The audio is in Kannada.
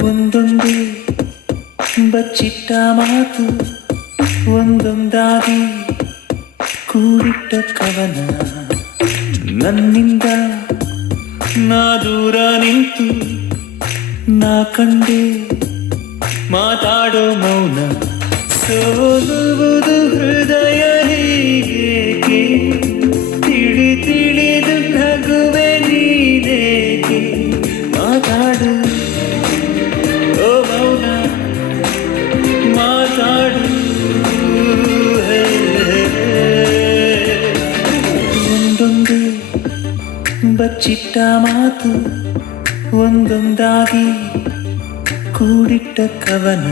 ಒಂದೊಂದೇ ಬಚ್ಚಿಟ್ಟ ಮಾತು ಒಂದೊಂದಾಗಿ ಕೂಡಿಟ್ಟ ಕವನ ನನ್ನಿಂದ ನಾ ದೂರ ನಿಂತು ನಾ ಕಂಡೆ ಮಾತಾಡೋ ಮೌನ ಸೋಲುವುದು ಹೃದಯ ಹೀಗೇಕೆ ತಿಳಿ ತಿಳಿದು ನಗುವೆ ನೀನೇಕೆ ಮಾತಾಡು ಓ ಮೌನ ಮಾತಾಡು ಒಂದೊಂದೇ ಬಚ್ಚಿಟ್ಟ ಮಾತು ಒಂದೊಂದಾಗಿ ಕೂಡಿಟ್ಟ ಕವನ